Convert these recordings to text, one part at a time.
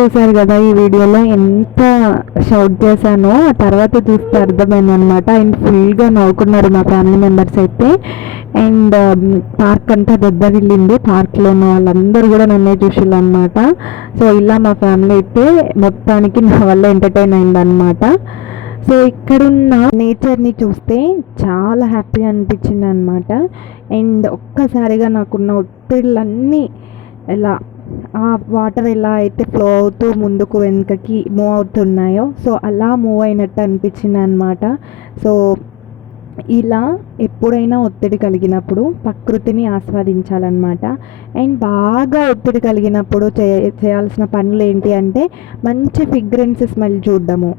చూసారు కదా ఈ వీడియోలో ఎంత షౌట్ చేశానో తర్వాత చూస్తే అర్థమైంది అనమాట. అండ్ ఫుల్గా నవ్వుకున్నారు మా ఫ్యామిలీ మెంబర్స్ అయితే. అండ్ పార్క్ అంతా దెబ్బతిల్లింది, పార్క్లో ఉన్న వాళ్ళందరూ కూడా నన్నే చూసిళ్ళు అనమాట. సో ఇలా మా ఫ్యామిలీ అయితే మొత్తానికి నా వల్ల ఎంటర్టైన్ అయిందనమాట. సో ఇక్కడున్న నేచర్ని చూస్తే చాలా హ్యాపీగా అనిపించింది అనమాట. అండ్ ఒక్కసారిగా నాకున్న ఒత్తిళ్ళన్నీ ఎలా ఆ వాటర్ ఎలా అయితే ఫ్లో అవుతూ ముందుకు వెనుకకి మూవ్ అవుతున్నాయో సో అలా మూవ్ అయినట్టు అనిపించింది అనమాట. సో ఇలా ఎప్పుడైనా ఒత్తిడి కలిగినప్పుడు ప్రకృతిని ఆస్వాదించాలన్నమాట. అండ్ బాగా ఒత్తిడి కలిగినప్పుడు చేయాల్సిన పనులు ఏంటి అంటే మంచి ఫ్రేగ్రెన్స్ స్మెల్ చూడడము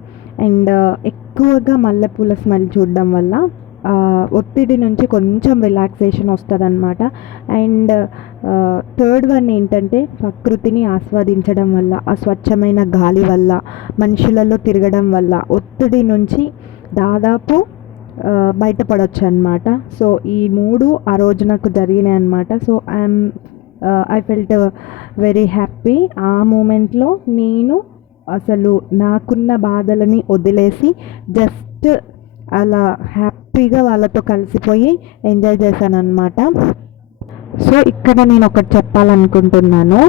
అండ్ ఎక్కువగా మల్లెపూల స్మెల్ చూడడం వల్ల ఒత్తిడి నుంచి కొంచెం రిలాక్సేషన్ వస్తుంది అనమాట. అండ్ థర్డ్ వన్ ఏంటంటే ప్రకృతిని ఆస్వాదించడం వల్ల, ఆ స్వచ్ఛమైన గాలి వల్ల, మనుషులలో తిరగడం వల్ల ఒత్తిడి నుంచి దాదాపు బయటపడవచ్చు అనమాట. సో ఈ మూడు ఆ రోజు నాకు జరిగినాయి అనమాట. So I felt very happy. ఆ మూమెంట్లో నేను అసలు నాకున్న బాధలని వదిలేసి జస్ట్ అలా హ్యాపీగా వాళ్ళతో కలిసిపోయి ఎంజాయ్ చేశాను అనమాట. సో ఇక్కడ నేను ఒకటి చెప్పాలనుకుంటున్నాను.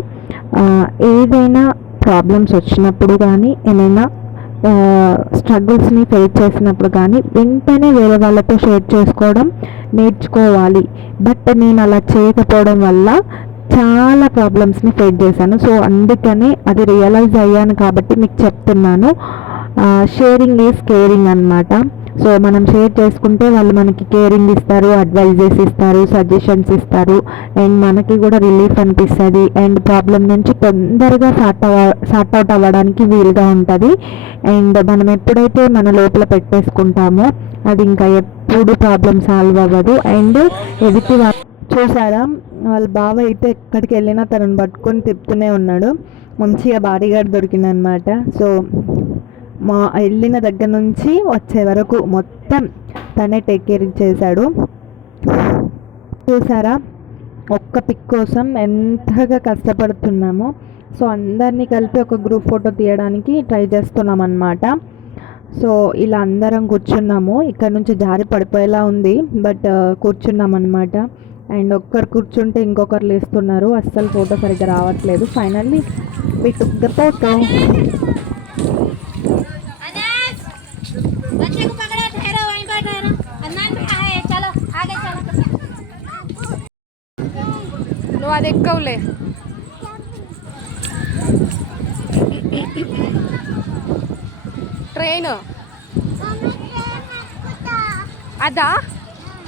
ఏదైనా ప్రాబ్లమ్స్ వచ్చినప్పుడు కానీ ఏమైనా స్ట్రగుల్స్ని ఫేస్ చేసినప్పుడు కానీ వెంటనే వేరే వాళ్ళతో షేర్ చేసుకోవడం నేర్చుకోవాలి. బట్ నేను అలా చేయకపోవడం వల్ల చాలా ప్రాబ్లమ్స్ని ఫేస్ చేశాను. సో అందుకని అది రియలైజ్ అయ్యాను కాబట్టి మీకు చెప్తున్నాను. షేరింగ్ ఈజ్ కేరింగ్ అనమాట. సో మనం షేర్ చేసుకుంటే వాళ్ళు మనకి కేరింగ్ ఇస్తారు, అడ్వైజెస్ ఇస్తారు, సజెషన్స్ ఇస్తారు. అండ్ మనకి కూడా రిలీఫ్ అనిపిస్తుంది. అండ్ ప్రాబ్లం నుంచి తొందరగా సార్ట్ అవుట్ అవ్వడానికి వీలుగా ఉంటుంది. అండ్ మనం ఎప్పుడైతే మన లోపల పెట్టేసుకుంటామో అది ఇంకా ఎప్పుడు ప్రాబ్లం సాల్వ్ అవ్వదు. అండ్ ఎదుటి చూసారా, వాళ్ళ బావ అయితే ఎక్కడికి వెళ్ళినా తనని పట్టుకొని తిప్పుతూనే ఉన్నాడు. మంచిగా బాడీగార్డ్ దొరికిందనమాట. సో మా వెళ్ళిన దగ్గర నుంచి వచ్చే వరకు మొత్తం తనే టేక్ కేర్ చేశాడు. చూసారా, ఒక్క పిక్ కోసం ఎంతగా కష్టపడుతున్నామో. సో అందరినీ కలిపి ఒక గ్రూప్ ఫోటో తీయడానికి ట్రై చేస్తున్నాం అన్నమాట. సో ఇలా అందరం కూర్చున్నాము. ఇక్కడ నుంచి జారి పడిపోయేలా ఉంది, బట్ కూర్చున్నాం అన్నమాట. అండ్ ఒక్కరు కూర్చుంటే ఇంకొకరు లేస్తున్నారు. అస్సలు ఫోటో సరిగ్గా రావట్లేదు. Finally we took the photo. నువ్వు అది ఎక్కవులే. ట్రైన్ అదా,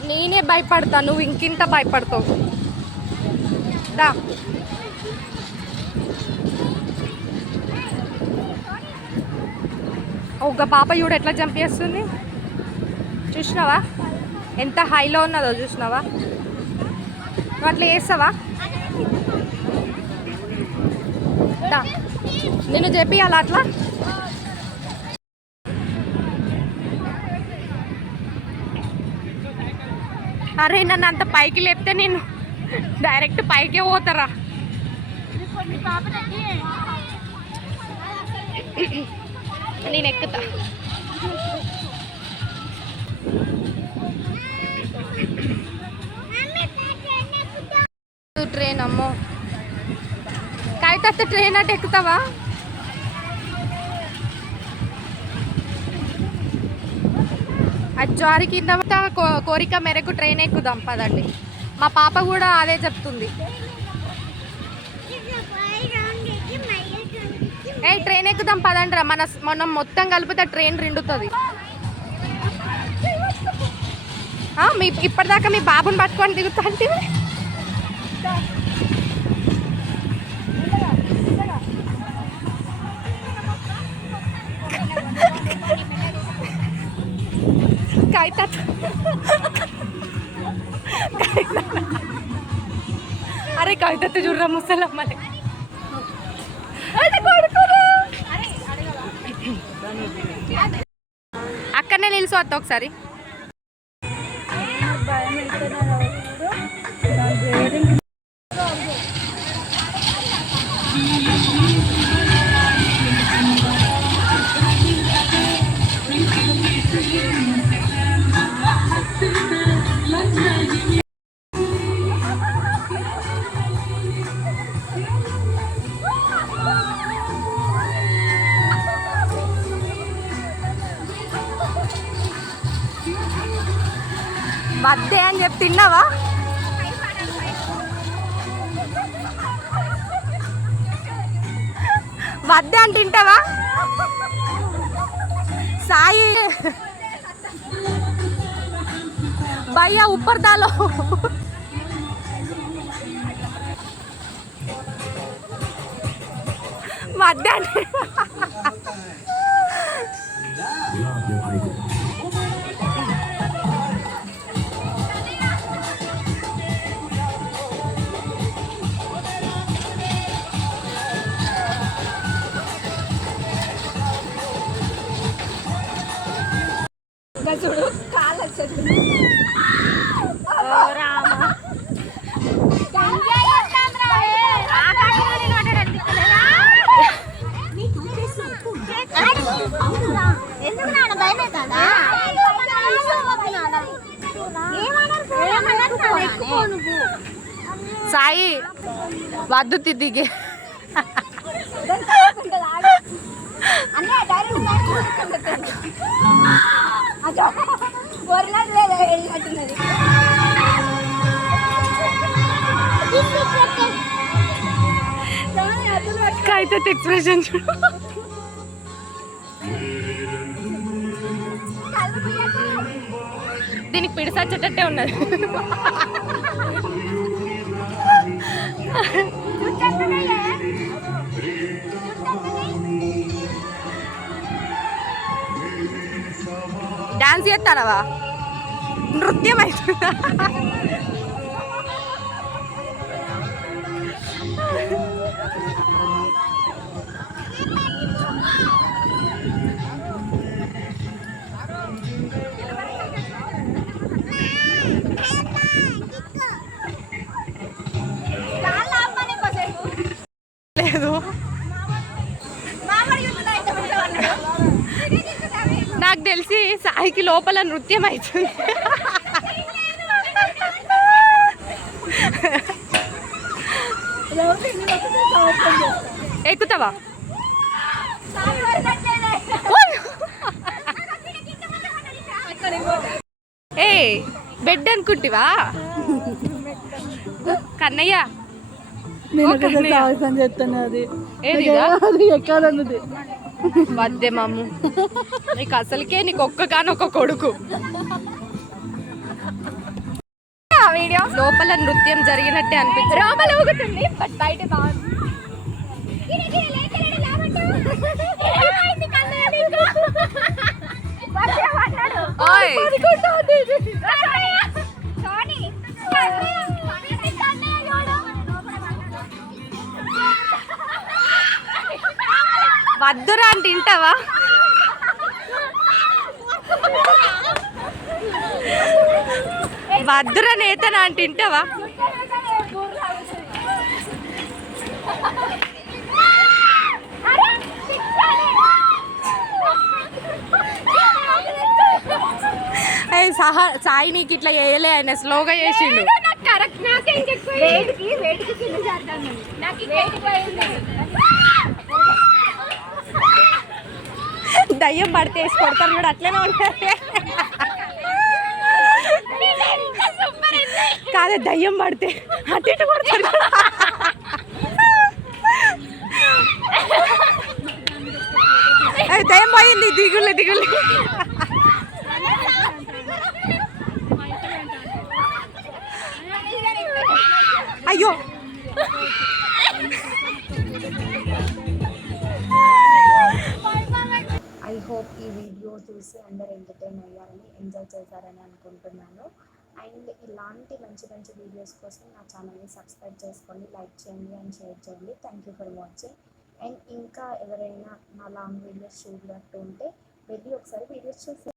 నేనే భయపడతా, నువ్వు ఇంకింత భయపడతావు. దా ఒక పాప చూడు ఎట్లా జంప్ చేస్తుంది, చూసినావా? ఎంత హైలో ఉన్నదో చూసినావా? నువ్వు అట్లా చేస్తావా? దా నేను చెప్పియాలా అట్లా? అరే నన్ను అంత పైకి లేపితే నేను డైరెక్ట్ పైకే పోతారా? నేను ఎక్కుతా. ట్రైన్ అమ్మో, కైతే ట్రైన్ అటు ఎక్కుతావా? జారి కింద కోరిక మేరకు ట్రైన్ ఎక్కుదాం పదండి. మా పాప కూడా అదే చెప్తుంది. ట్రైన్ ఎక్కుదాం పదండి రా. మనం మొత్తం కలిపితే ట్రైన్ రెండుతుంది. ఇప్పటిదాకా మీ బాబుని పట్టుకొని దిగుతా అంటే అరే కవిత చూడరా ముసలమ్మని. అక్కడనే నిలిచోద్దా ఒకసారి. వద్దే అని చెప్పి తిన్నావా? వద్దే అని తింటావా? సాయి భయ్యా ऊपर डालो. వద్దే అంటే చూడు కాలు వచ్చేది. సాయి వద్దు తిదిగే. అయితే ఎక్స్ప్రెషన్ చూడు. దీనికి పిడిసచ్చేటట్టే ఉన్నది. డాన్స్ చేస్తానవా? నృత్యం అవుతుందా? లేదు నాకు తెలిసి సాయికి లోపల నృత్యం అవుతుంది. ఎక్కుతావా? ఏ బెడ్ అనుకుంటివా కన్నయ్య? ఎక్కాలన్నది వద్దే మాము, నీకు అసలుకే నీకు ఒక్కగానొక్క కొడుకు. వీడియో లోపల నృత్యం జరిగినట్టే అనిపించింది. లోపల ఊగుతుంది బట్ బయట బాగుంది. వద్దురా అంటే తింటావా? వద్దురా నేతనా అంటే తింటావా? సాయి నీకు ఇట్లా చేయలే, ఆయన స్లోగా చేసిండు. దయ్యం పడితే వేసి కొడతారు కూడా అట్లనే ఉంటారు. అదే దయ్యం పడితే అటు ఇటు కొడతారు. దయ్యం పోయింది, దిగులే దిగులే. అయ్యో ఐ హోప్ ఈ వీడియో చూసి అందరు ఎంటర్టైన్ అయ్యారని, ఎంజాయ్ చేశారని అనుకుంటున్నాను. అండ్ ఇలాంటి మంచి మంచి వీడియోస్ కోసం నా ఛానల్ని సబ్స్క్రైబ్ చేసుకోండి, లైక్ చేయండి అండ్ షేర్ చేయండి. Thank you for watching. And ఇంకా ఎవరైనా నా లాంగ్ వీడియోస్ చూడనట్టు ఉంటే వెళ్ళి ఒకసారి వీడియోస్ చూసి